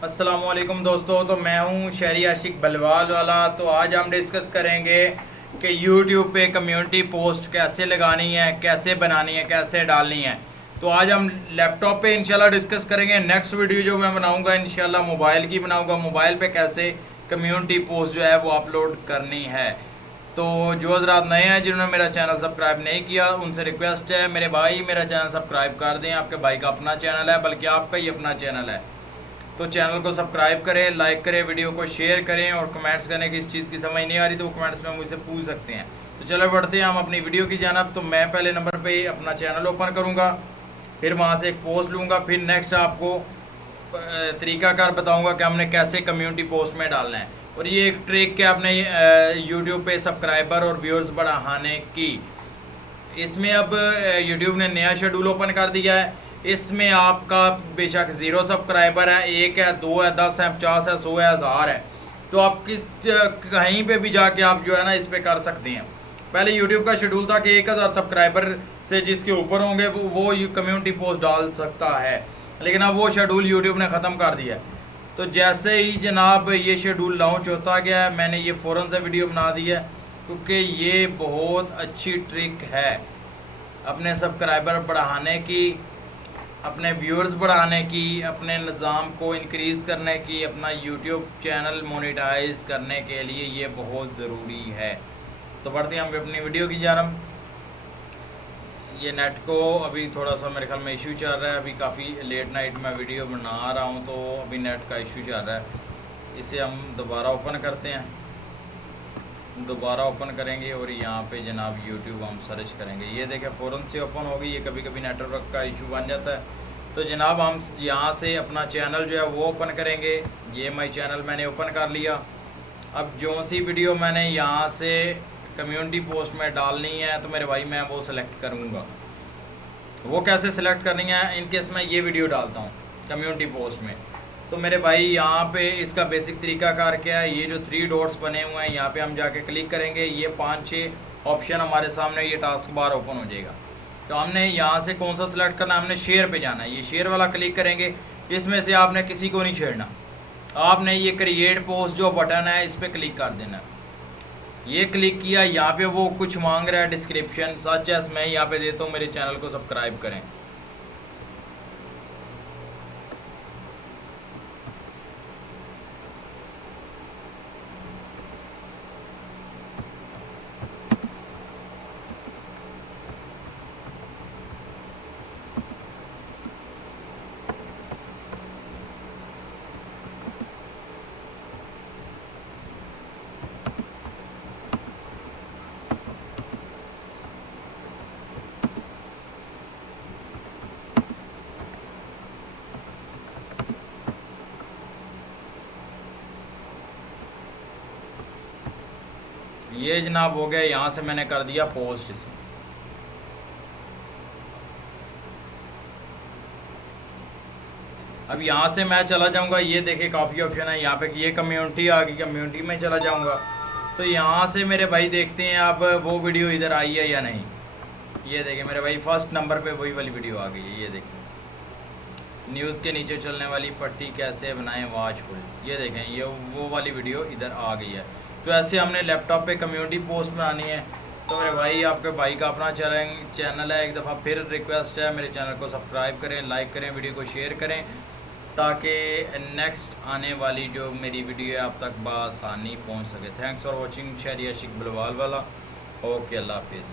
अस्सलामुअलैकुम दोस्तों। तो मैं हूं शहरी आशिक बलवाल वाला। तो आज हम डिस्कस करेंगे कि YouTube पे कम्युनिटी पोस्ट कैसे लगानी है, कैसे बनानी है, कैसे डालनी है। तो आज हम लैपटॉप पे इंशाल्लाह डिस्कस करेंगे। नेक्स्ट वीडियो जो मैं बनाऊंगा इंशाल्लाह मोबाइल की बनाऊंगा, मोबाइल पे कैसे कम्युनिटी पोस्ट जो है वो अपलोड करनी है। तो जो हजरात नए हैं जिन्होंने मेरा चैनल सब्सक्राइब नहीं किया उनसे रिक्वेस्ट है मेरे भाई मेरा चैनल सब्सक्राइब कर दें। आपके भाई का अपना चैनल है, बल्कि आपका ही अपना चैनल है। तो चैनल को सब्सक्राइब करें, लाइक करें, वीडियो को शेयर करें और कमेंट्स करें कि इस चीज़ की समझ नहीं आ रही तो वो कमेंट्स में मुझसे पूछ सकते हैं। तो चलो बढ़ते हैं हम अपनी वीडियो की जानब। तो मैं पहले नंबर पे अपना चैनल ओपन करूँगा, फिर वहाँ से एक पोस्ट लूँगा, फिर नेक्स्ट आपको तरीकाकार बताऊँगा कि हमने कैसे कम्युनिटी पोस्ट में डालना है। और ये एक ट्रिक है अपने यूट्यूब पे सब्सक्राइबर और व्यूअर्स बढ़ाने की। इसमें अब यूट्यूब ने नया शेड्यूल ओपन कर दिया है। इसमें आपका बेशक 0 सब्सक्राइबर है, 1 है, 2 है, 10 है, 50 है, 100 है, 1000 है, तो आप कहीं पे भी जाके आप जो है ना इस पे कर सकते हैं। पहले यूट्यूब का शेड्यूल था कि 1000 सब्सक्राइबर से जिसके ऊपर होंगे वो कम्युनिटी पोस्ट डाल सकता है, लेकिन अब वो शेड्यूल यूट्यूब ने ख़त्म कर दिया है। तो जैसे ही जनाब ये शेड्यूल लॉन्च होता गया है, मैंने ये फ़ौरन से वीडियो बना दी है, क्योंकि ये बहुत अच्छी ट्रिक है अपने सब्सक्राइबर बढ़ाने की, अपने व्यूअर्स बढ़ाने की, अपने निज़ाम को इंक्रीज़ करने की, अपना यूट्यूब चैनल मोनेटाइज करने के लिए ये बहुत ज़रूरी है। तो बढ़ते हैं हम अपनी वीडियो की जानब। ये नेट को अभी थोड़ा सा मेरे ख्याल में इशू चल रहा है, अभी काफ़ी लेट नाइट में वीडियो बना रहा हूँ तो अभी नेट का इशू चल रहा है। इसे हम दोबारा ओपन करते हैं, दोबारा ओपन करेंगे और यहाँ पे जनाब YouTube हम सर्च करेंगे। ये देखें फ़ौरन से ओपन हो गई। ये कभी कभी नेटवर्क का इशू बन जाता है। तो जनाब हम यहाँ से अपना चैनल जो है वो ओपन करेंगे। ये माई चैनल मैंने ओपन कर लिया। अब जो सी वीडियो मैंने यहाँ से कम्युनिटी पोस्ट में डालनी है तो मेरे भाई मैं वो सिलेक्ट करूँगा। वो कैसे सिलेक्ट करनी है, इनकेस मैं ये वीडियो डालता हूँ कम्युनिटी पोस्ट में, तो मेरे भाई यहाँ पे इसका बेसिक तरीकाकार क्या है। ये जो 3 डॉट्स बने हुए हैं यहाँ पे हम जाके क्लिक करेंगे, ये 5-6 ऑप्शन हमारे सामने ये टास्क बार ओपन हो जाएगा। तो हमने यहाँ से कौन सा सिलेक्ट करना है, हमने शेयर पे जाना है। ये शेयर वाला क्लिक करेंगे। इसमें से आपने किसी को नहीं छेड़ना, आपने ये क्रिएट पोस्ट जो बटन है इस पर क्लिक कर देना है। ये क्लिक किया, यहाँ पे वो कुछ मांग रहा है डिस्क्रिप्शन सच एस, मैं यहाँ पे देता हूँ मेरे चैनल को सब्सक्राइब करें। ये जनाब हो गया, यहाँ से मैंने कर दिया पोस्ट इसे। अब यहाँ से मैं चला जाऊँगा, ये देखे काफ़ी ऑप्शन है यहाँ पे, ये कम्युनिटी आ गई, कम्युनिटी में चला जाऊँगा। तो यहाँ से मेरे भाई देखते हैं अब वो वीडियो इधर आई है या नहीं। ये देखें मेरे भाई फर्स्ट नंबर पे वही वाली वीडियो आ गई है। ये देखें न्यूज़ के नीचे चलने वाली पट्टी कैसे बनाएं वॉचफुल, ये देखें ये वो वाली वीडियो इधर आ गई है। तो ऐसे हमने लैपटॉप पे कम्युनिटी पोस्ट बनानी है। तो मेरे भाई आपके भाई का अपना चैनल है, एक दफ़ा फिर रिक्वेस्ट है मेरे चैनल को सब्सक्राइब करें, लाइक करें, वीडियो को शेयर करें, ताकि नेक्स्ट आने वाली जो मेरी वीडियो है आप तक बआसानी पहुँच सके। थैंक्स फॉर वॉचिंग शहरी आशिक बलवाल वाला। ओके, अल्लाह हाफिज़।